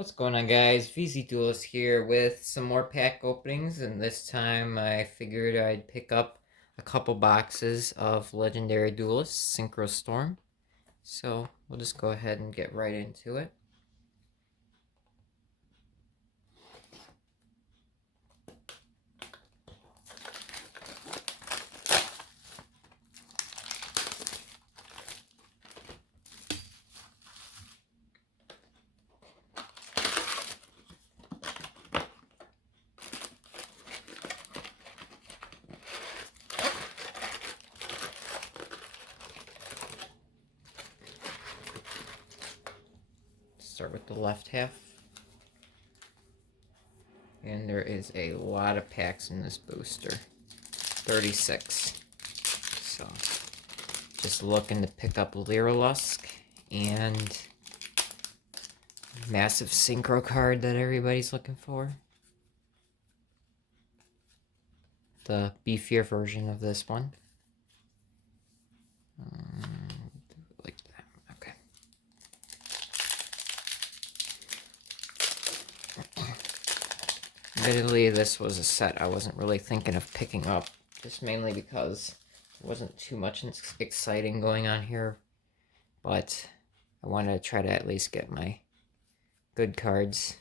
What's going on, guys? VZ Duelist here with some more pack openings, and this time I figured I'd pick up a couple boxes of Legendary Duelist Synchro Storm. So we'll just go ahead and get right into it. Start with the left half. And there is a lot of packs in this booster. 36. So just looking to pick up Lusk and massive synchro card that everybody's looking for. The beefier version of this one. Like that. Okay. Admittedly, this was a set I wasn't really thinking of picking up, just mainly because there wasn't too much exciting going on here, but I wanted to try to at least get my good cards,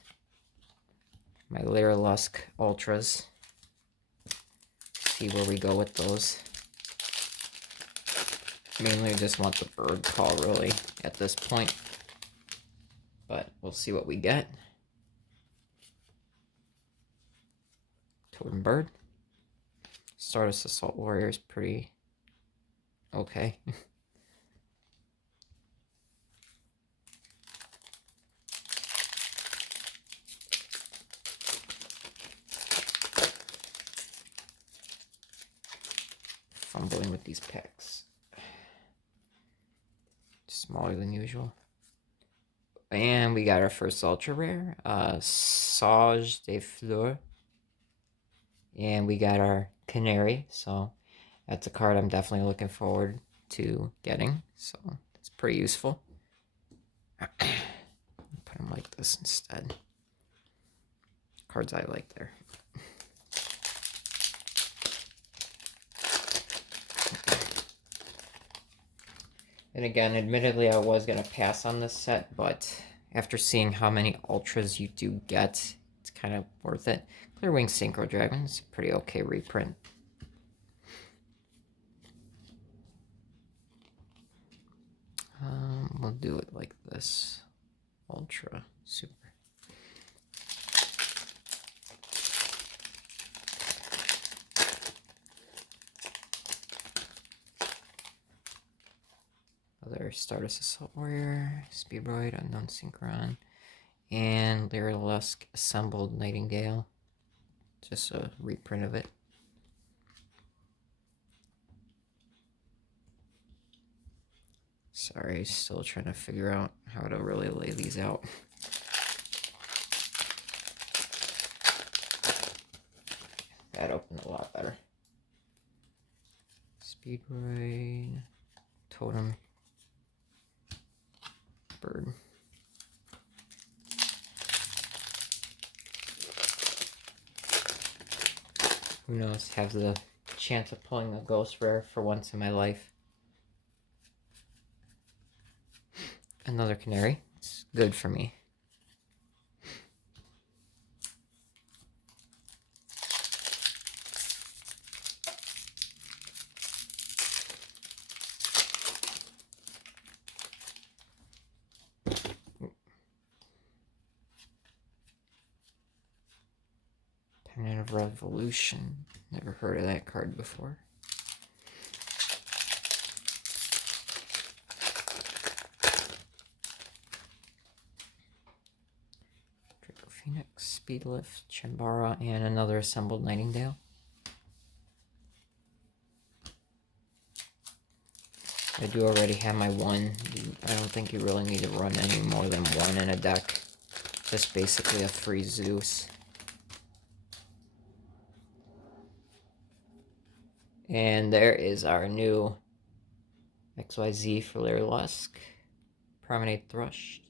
my Lusk Ultras, see where we go with those. Mainly just want the bird call, really, at this point, but we'll see what we get. Totem Bird. Stardust Assault Warrior is pretty okay. Fumbling with these packs. Smaller than usual. And we got our first ultra rare, Sage de Fleur. And we got our Canary, so that's a card I'm definitely looking forward to getting, so it's pretty useful. Put them like this instead. Cards I like there. And again, admittedly, I was going to pass on this set, but after seeing how many Ultras you do get, it's kind of worth it. Clearwing Synchro Dragon is a pretty okay reprint. We'll do it like this. Ultra Super. Other Stardust Assault Warrior, Speedroid, Unknown Synchron, and Lusk Assembled Nightingale. Just a reprint of it. Sorry, still trying to figure out how to really lay these out. That opened a lot better. Speedroid, Totem, Bird. Who knows, have the chance of pulling a ghost rare for once in my life. Another Canary. It's good for me. Pennant of Revolution. Never heard of that card before. Phoenix, Speedlift, Chambara, and another Assembled Nightingale. I do already have my one. I don't think you really need to run any more than one in a deck. Just basically a free Zeus. And there is our new XYZ for Lusk. Promenade Thrush.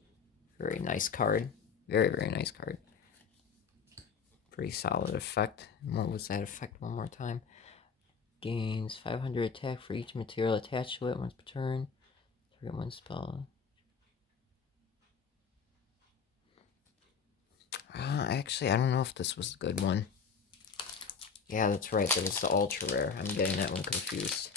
Very nice card. Very, very nice card. Pretty solid effect. What was that effect one more time? Gains 500 attack for each material attached to it once per turn. Target one spell. Actually, I don't know if this was a good one. Yeah, that's right. That was the ultra rare. I'm getting that one confused.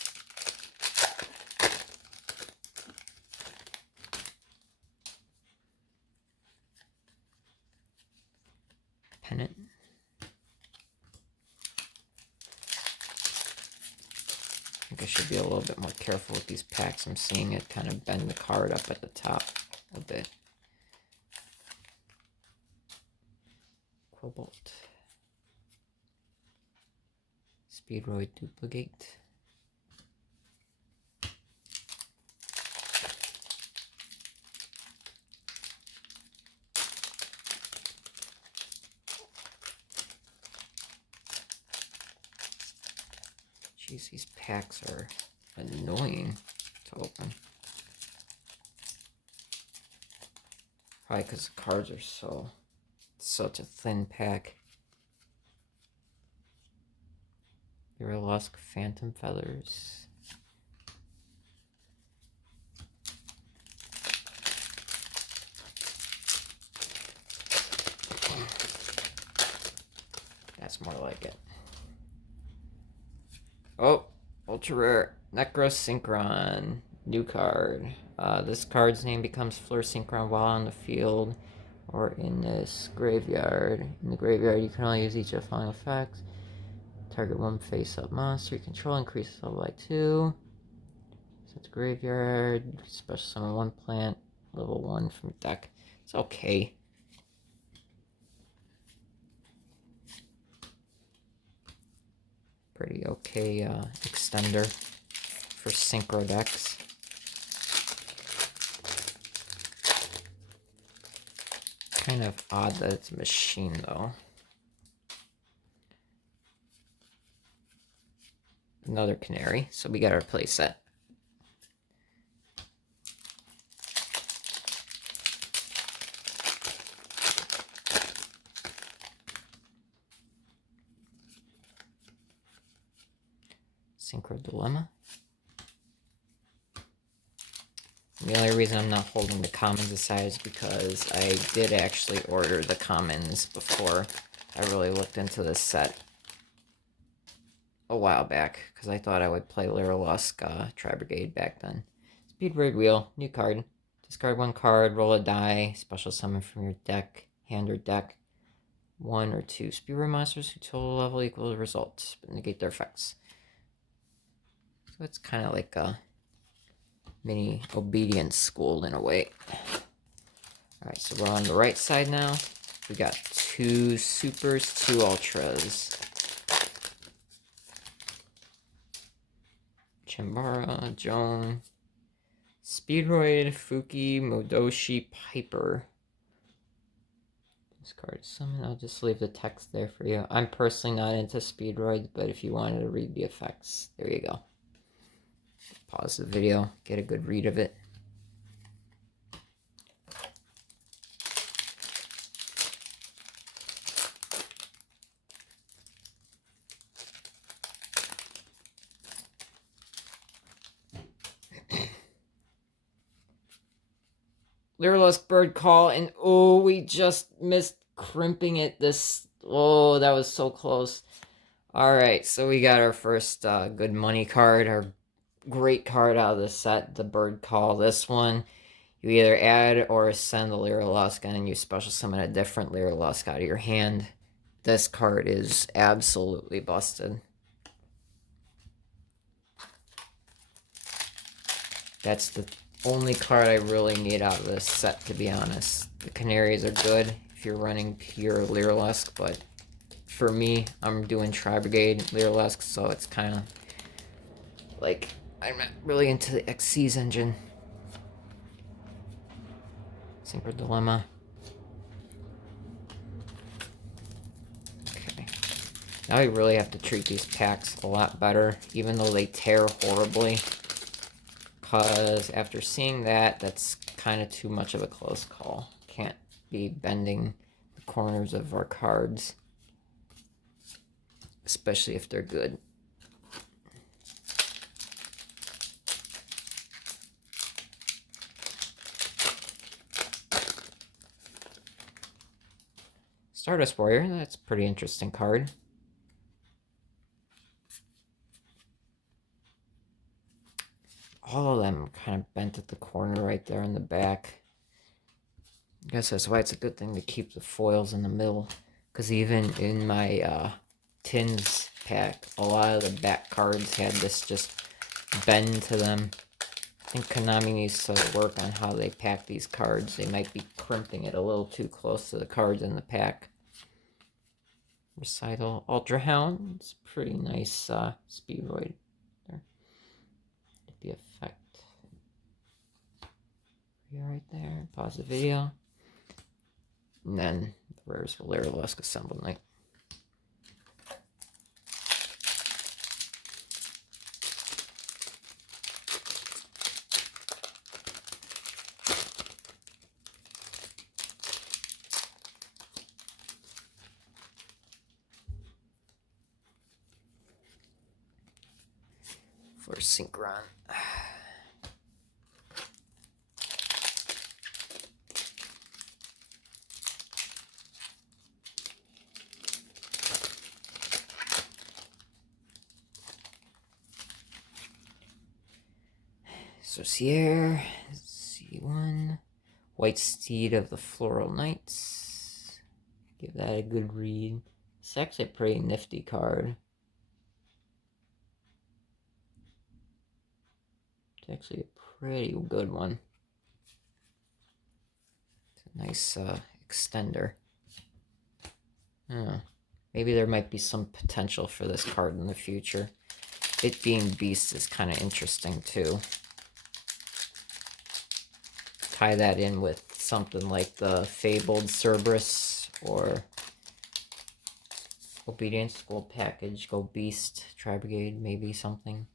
Pennant. I think I should be a little bit more careful with these packs. I'm seeing it kind of bend the card up at the top a bit. Cobalt. Speedroid duplicate. Jeez, these packs are annoying to open. Probably because the cards are such a thin pack. Duelist Phantom Feathers. That's more like it. Oh, ultra rare. Synchro. New card. This card's name becomes Fleur Synchron while on the field or in this graveyard. In the graveyard, you can only use each of the following effects. Target one face-up monster you control, increases level by 2. Set the graveyard. Special summon one plant, level 1 from deck. It's okay. Pretty okay extender for Synchro decks. Kind of odd that it's a machine though. Another canary, so we got our play set. Synchro Dilemma. The only reason I'm not holding the commons aside is because I did actually order the commons before I really looked into this set a while back, because I thought I would play Lyrilusk Tri-Brigade back then. Speed Raid Wheel, new card. Discard one card, roll a die, special summon from your deck, hand or deck. 1 or 2 Speed Raid monsters who total level equals results, but negate their effects. So it's kind of like a mini obedience school in a way. Alright, so we're on the right side now. We got 2 supers, 2 ultras. Chambara, Joan, Speedroid, Fuki, Modoshi, Piper. This card is summoned. I'll just leave the text there for you. I'm personally not into Speedroids, but if you wanted to read the effects, there you go. Pause the video, get a good read of it. Lyrilusk Bird Call, and oh, we just missed crimping it. Oh, that was so close. Alright, so we got our first good money card, our great card out of the set, the Bird Call. This one, you either add or ascend the Lyrilusk, and then you special summon a different Lyrilusk out of your hand. This card is absolutely busted. That's the only card I really need out of this set, to be honest. The Canaries are good if you're running pure Lyrilusk, but for me, I'm doing Tri-Brigade Lyrilusk, so it's kind of like I'm not really into the Xyz engine. Synchro Dilemma. Okay. Now we really have to treat these packs a lot better, even though they tear horribly. Because after seeing that, that's kind of too much of a close call. Can't be bending the corners of our cards, especially if they're good. Stardust Warrior, that's a pretty interesting card. All of them kind of bent at the corner right there in the back. I guess that's why it's a good thing to keep the foils in the middle. Because even in my tins pack, a lot of the back cards had this just bend to them. I think Konami needs to work on how they pack these cards. They might be crimping it a little too close to the cards in the pack. Recital Ultra Hound. It's a pretty nice Speedroid there. The effect. Yeah, right there. Pause the video. And then the rares for Duelist Assemble Night. For Synchron. Saucier, C1, White Steed of the Floral Knights. Give that a good read. It's actually a pretty nifty card. It's actually a pretty good one. It's a nice extender. Maybe there might be some potential for this card in the future. It being Beast is kind of interesting too. Tie that in with something like the Fabled Cerberus or Obedience Gold Package, go Beast, Tri-Brigade, maybe something.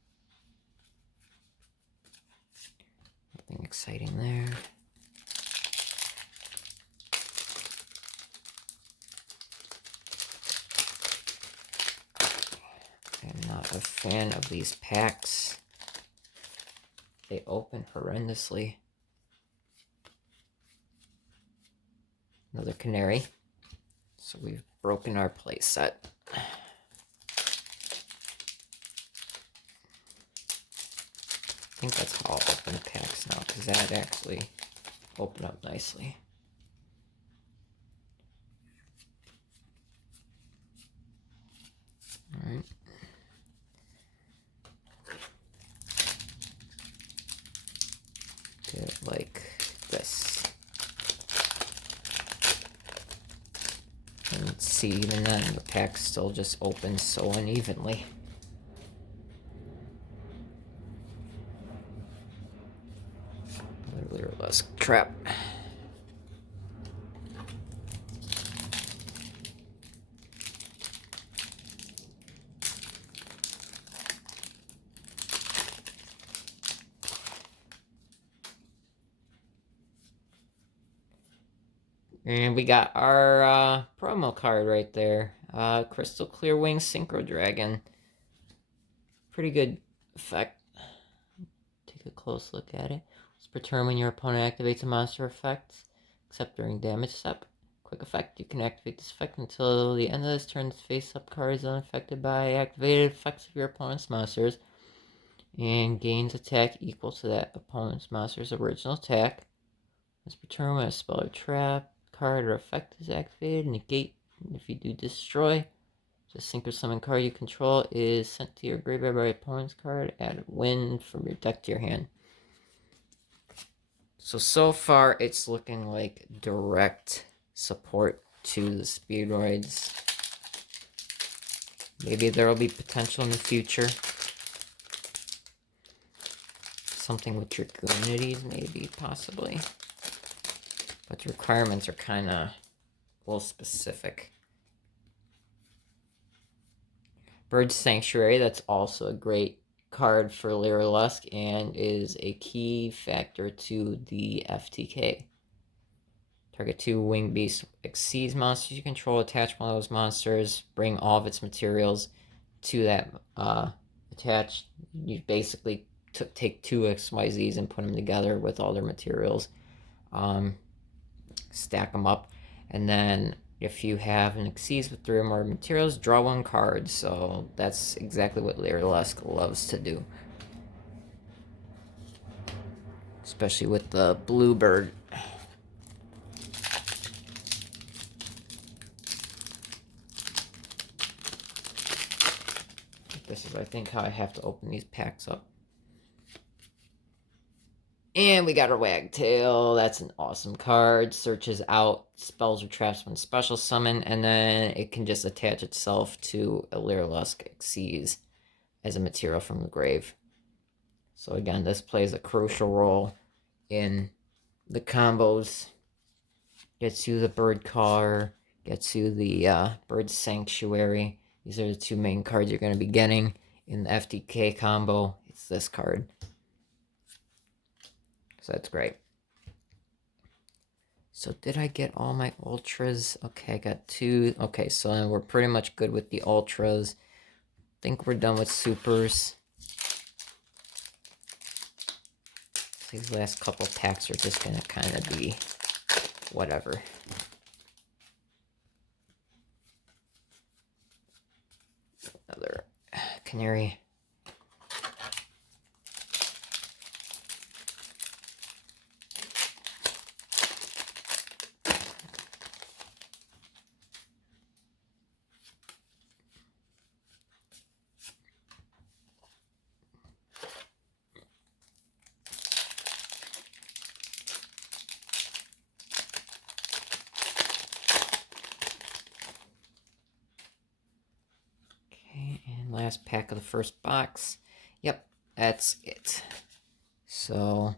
Nothing exciting there. I'm not a fan of these packs. They open horrendously. Another Canary. So we've broken our play set. I think that's how I'll open packs now, because that actually opened up nicely. Alright. Do it like this. And see, even then, the pack still just opens so unevenly. Another less trap. And we got our promo card right there. Crystal Clear Wing Synchro Dragon. Pretty good effect. Take a close look at it. Per turn, when your opponent activates a monster effect, except during damage step. Quick effect, you can activate this effect until the end of this turn. This face-up card is unaffected by activated effects of your opponent's monsters and gains attack equal to that opponent's monster's original attack. Once per turn, when a spell or trap card or effect is activated, negate. If you do destroy, the Synchro Summon card you control is sent to your graveyard by your opponent's card. Add a win from your deck to your hand. So far, it's looking like direct support to the Speedroids. Maybe there will be potential in the future. Something with Draconities, maybe, possibly. But the requirements are kind of a little specific. Bird Sanctuary, that's also a great card for Duelist and is a key factor to the FTK. Target 2 Winged Beast Exceeds monsters you control. Attach one of those monsters. Bring all of its materials to that attached. You basically take 2 XYZs and put them together with all their materials. Stack them up. And then if you have an Exceeds with 3 or more materials, draw 1 card. So that's exactly what Duelist loves to do. Especially with the Bluebird. This is, I think, how I have to open these packs up. And we got our Wagtail. That's an awesome card. Searches out spells or traps when special summon, and then it can just attach itself to a Lyrilusk Xyz as a material from the grave. So again, this plays a crucial role in the combos. Gets you the Bird Caller, gets you the Bird Sanctuary. These are the 2 main cards you're going to be getting in the FTK combo. It's this card. So that's great. So did I get all my ultras? Okay, I got 2. Okay, so then we're pretty much good with the ultras. I think we're done with supers. These last couple packs are just going to kind of be whatever. Another Canary. Last pack of the first box. Yep, that's it. So,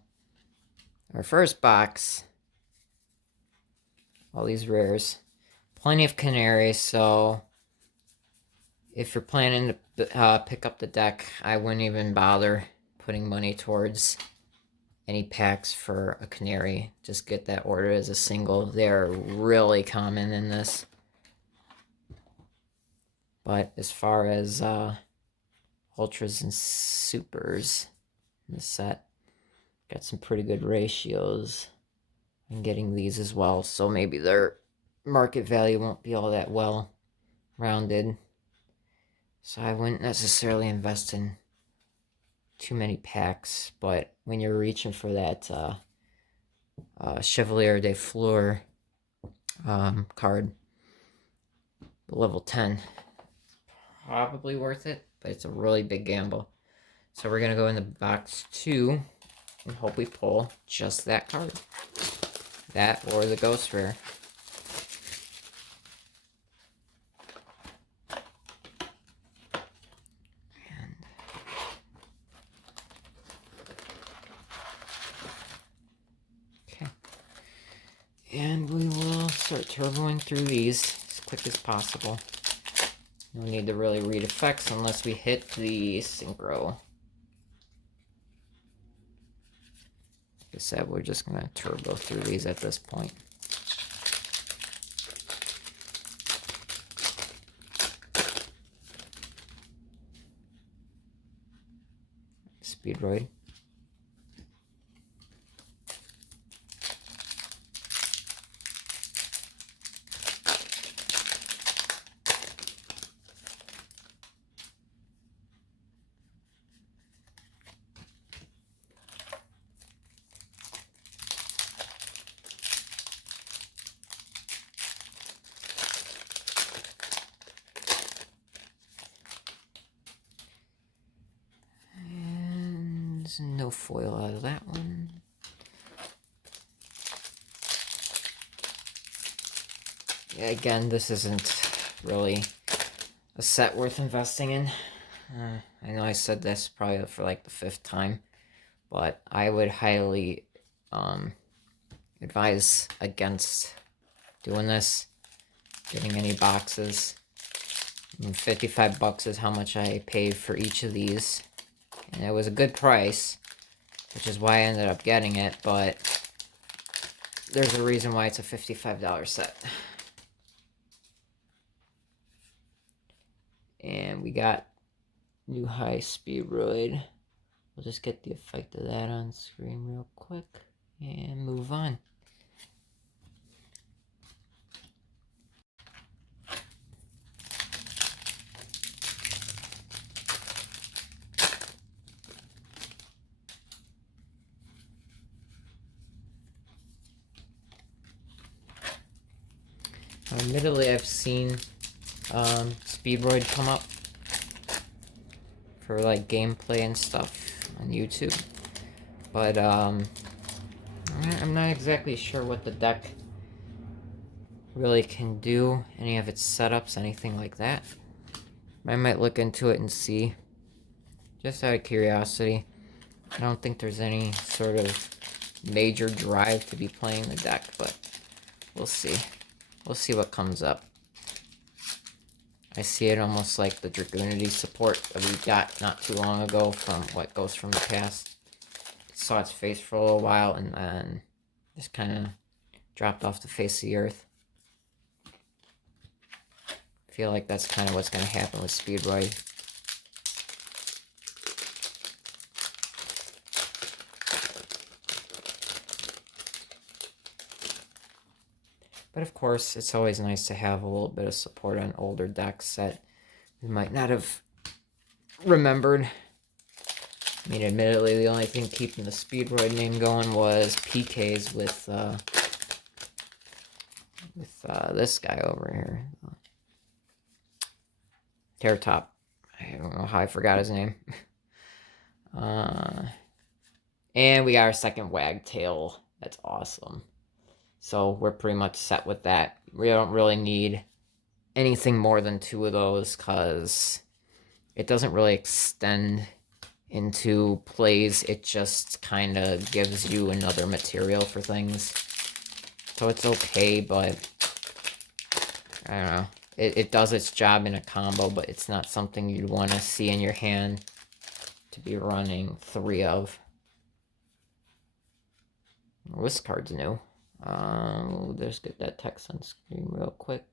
our first box, all these rares, plenty of Canaries, so if you're planning to pick up the deck, I wouldn't even bother putting money towards any packs for a Canary. Just get that order as a single. They're really common in this. But as far as ultras and supers in the set, got some pretty good ratios. I'm getting these as well, so maybe their market value won't be all that well rounded. So I wouldn't necessarily invest in too many packs, but when you're reaching for that Chevalier de Fleur card, the level 10, probably worth it, but it's a really big gamble. So we're going to go into box 2 and hope we pull just that card. That or the Ghost Rare. And we will start turboing through these as quick as possible. No need to really read effects unless we hit the Synchro. Like I said, we're just going to turbo through these at this point. Speedroid. No foil out of that one. Yeah, again, this isn't really a set worth investing in. I know I said this probably for like the 5th time, but I would highly advise against doing this, getting any boxes. I mean, $55 is how much I paid for each of these. And it was a good price, which is why I ended up getting it, but there's a reason why it's a $55 set. And we got new high speed roid. We'll just get the effect of that on screen real quick and move on. Admittedly, I've seen Speedroid come up for like gameplay and stuff on YouTube, but I'm not exactly sure what the deck really can do, any of its setups, anything like that. I might look into it and see, just out of curiosity. I don't think there's any sort of major drive to be playing the deck, but we'll see. We'll see what comes up. I see it almost like the Dragoonity support that we got not too long ago from what Ghost from the Past. It saw its face for a little while and then just kind of dropped off the face of the earth. I feel like that's kind of what's going to happen with Speedroid. But of course, it's always nice to have a little bit of support on older decks that we might not have remembered. I mean, admittedly, the only thing keeping the Speedroid name going was PKs with this guy over here. Terror Top. I don't know how I forgot his name. And we got our second Wagtail. That's awesome. So we're pretty much set with that. We don't really need anything more than 2 of those because it doesn't really extend into plays. It just kind of gives you another material for things. So it's okay, but I don't know. It does its job in a combo, but it's not something you'd want to see in your hand to be running 3 of. Well, this card's new. Let's get that text on screen real quick.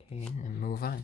Okay, and then move on.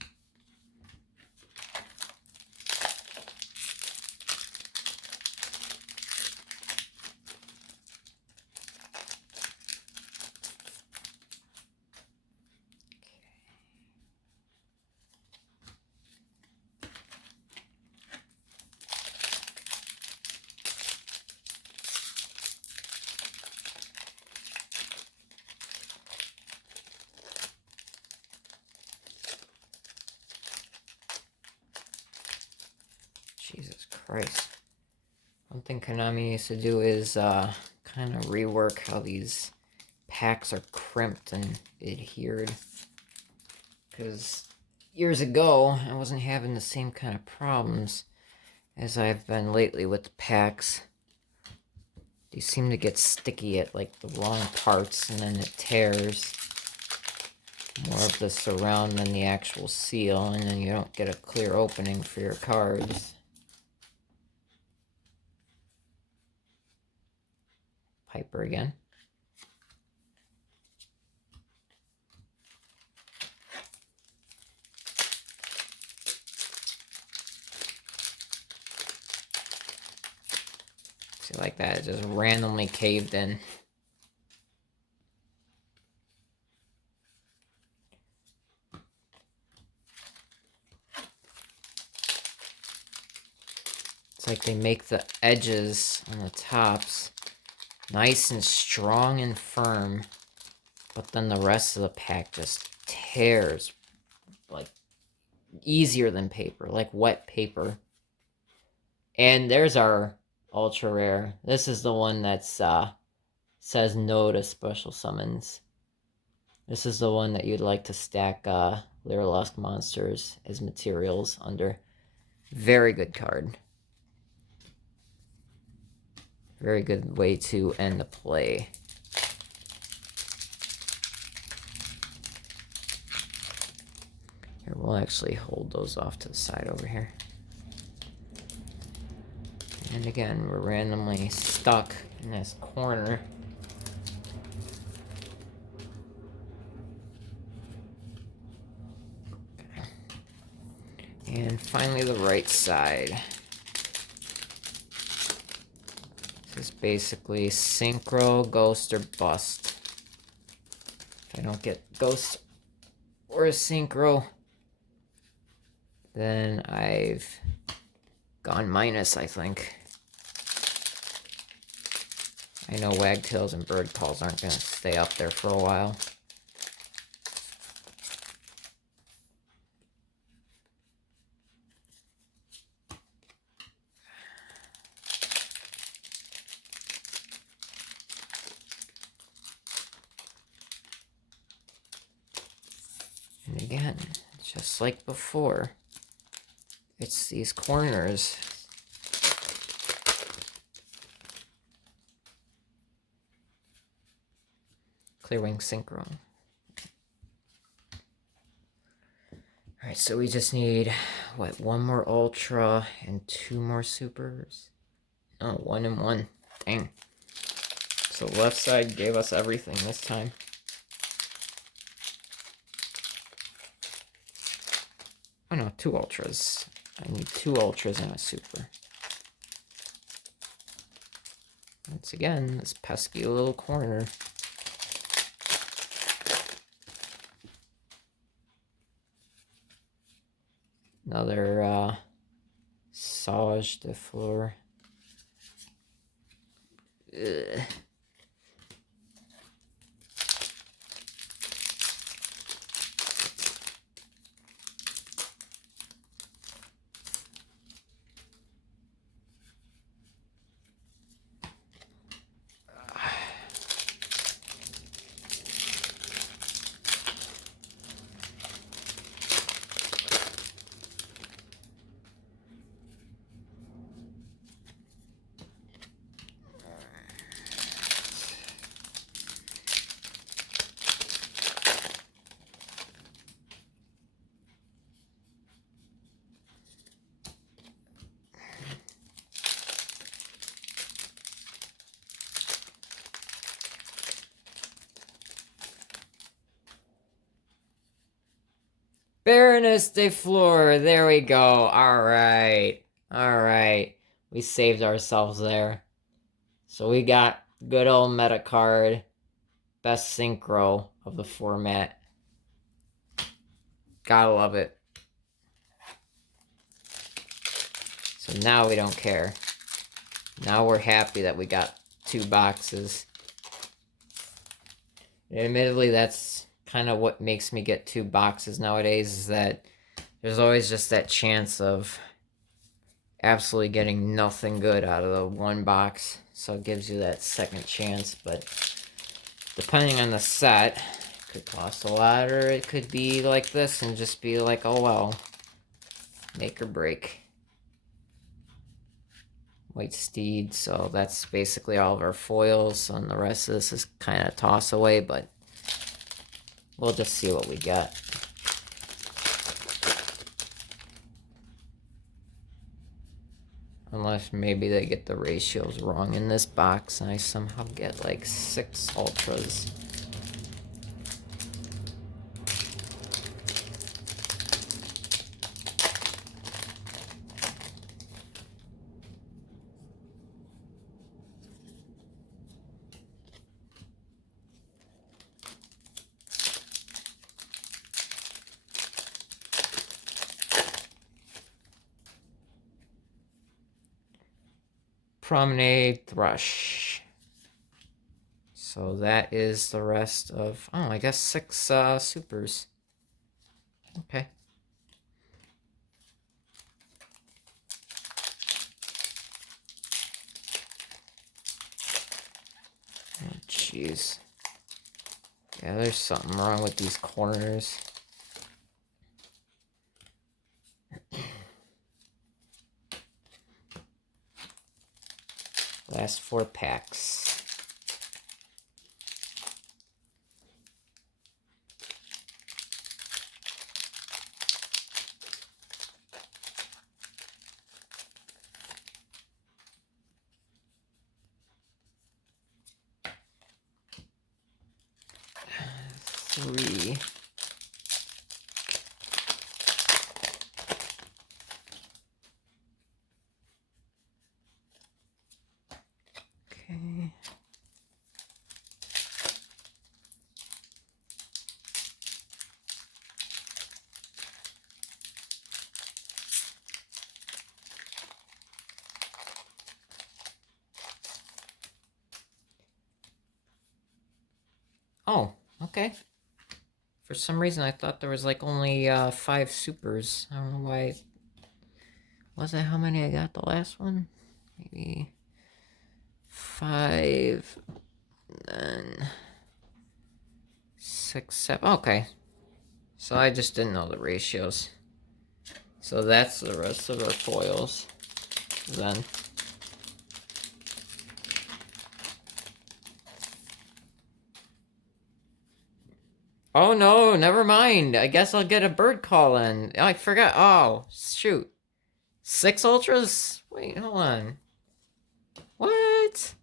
Jesus Christ. One thing Konami used to do is kind of rework how these packs are crimped and adhered. Because years ago, I wasn't having the same kind of problems as I've been lately with the packs. They seem to get sticky at like the wrong parts and then it tears more of the surround than the actual seal, and then you don't get a clear opening for your cards. Piper again. See, like that, it just randomly caved in. It's like they make the edges on the tops nice and strong and firm, but then the rest of the pack just tears like easier than paper, like wet paper. And there's our ultra rare. This is the one that's says no to special summons. This is the one that you'd like to stack Lyrilusk monsters as materials under. Very good card. Very good way to end the play. Here, we'll actually hold those off to the side over here. And again, we're randomly stuck in this corner. And finally the right side. This is basically Synchro, Ghost, or Bust. If I don't get Ghost or a Synchro, then I've gone minus, I think. I know Wagtails and Bird Calls aren't going to stay up there for a while. And again, just like before, it's these corners. Clearwing Synchro. Alright, so we just need, what, one more Ultra and two more Supers? Oh, 1 and 1. Dang. So left side gave us everything this time. Oh no, 2 Ultras. I need 2 Ultras and a Super. Once again, this pesky little corner. Another Sage de Fleur. Ugh. Baroness de Fleur, there we go. Alright. Alright. We saved ourselves there. So we got good old meta card. Best Synchro of the format. Gotta love it. So now we don't care. Now we're happy that we got 2 boxes. Admittedly, that's kind of what makes me get 2 boxes nowadays, is that there's always just that chance of absolutely getting nothing good out of the 1 box. So it gives you that second chance, but depending on the set, it could cost a lot, or it could be like this and just be like, oh well, make or break. White Steed, so that's basically all of our foils, and the rest of this is kind of toss away, but we'll just see what we got. Unless maybe they get the ratios wrong in this box and I somehow get like 6 Ultras. Promenade Thrush. So that is the rest of, oh, I guess 6 supers. Okay. Oh, jeez. Yeah, there's something wrong with these corners. Last 4 packs. 3. Okay. Oh, okay. For some reason, I thought there was like only 5 supers. I don't know why. Was that how many I got the last one? Maybe 5, then 6, 7. Okay. So I just didn't know the ratios. So that's the rest of our foils then. Oh no, never mind. I guess I'll get a bird call in. Oh, I forgot. Oh, shoot. 6 ultras? Wait, hold on. What?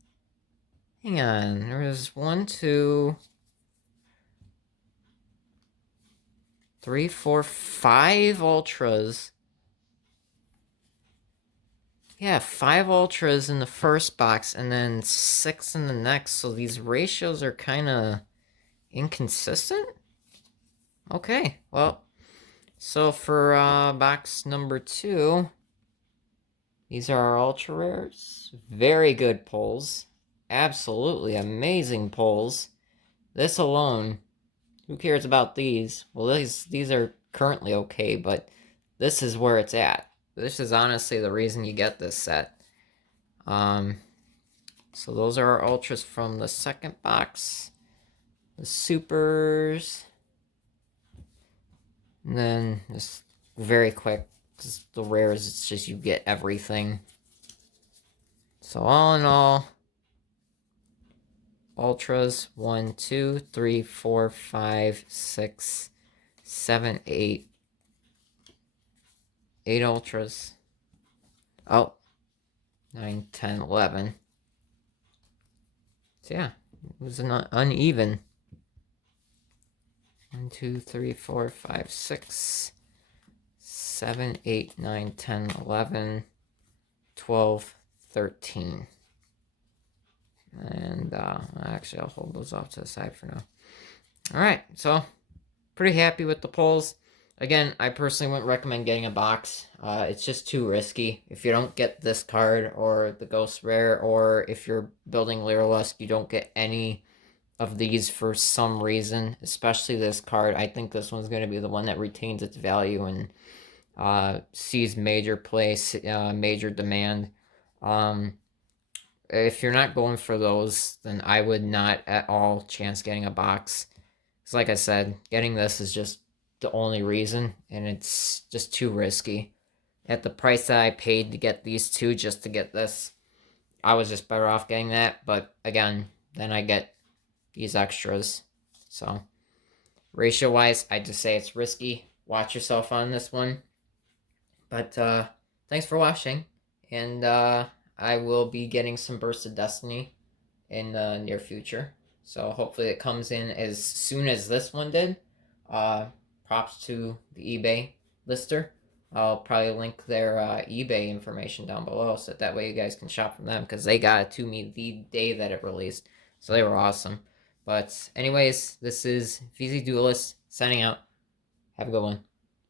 Hang on. There was 1, 2, 3, 4, 5 ultras. Yeah, 5 ultras in the first box and then 6 in the next. So these ratios are kind of inconsistent? Okay, well, so for box number 2, these are our ultra rares. Very good pulls. Absolutely amazing pulls. This alone, who cares about these? Well, these are currently okay, but this is where it's at. This is honestly the reason you get this set. So those are our ultras from the second box. The supers. And then just very quick, just the rares, it's just you get everything. So all in all, ultras 1, 2, 3, 4, 5, 6, 7, 8. 8 ultras. Oh, 9, 10, 11. So yeah, it was an uneven. 1, 2, 3, 4, 5, 6, 7, 8, 9, 10, 11, 12, 13. And actually, I'll hold those off to the side for now. All right, so pretty happy with the pulls. Again, I personally wouldn't recommend getting a box. It's just too risky. If you don't get this card or the Ghost Rare, or if you're building Lyralust, you don't get any of these for some reason, especially this card. I think this one's going to be the one that retains its value and sees major play, major demand. If you're not going for those, then I would not at all chance getting a box. Because like I said, getting this is just the only reason, and it's just too risky. At the price that I paid to get these two just to get this, I was just better off getting that. But again, then I get these extras. So ratio-wise, I just say it's risky. Watch yourself on this one. But thanks for watching, and I will be getting some Burst of Destiny in the near future. So hopefully it comes in as soon as this one did. Props to the eBay lister. I'll probably link their eBay information down below, so that way you guys can shop from them, because they got it to me the day that it released. So they were awesome. But anyways, this is VZ Duelist signing out. Have a good one.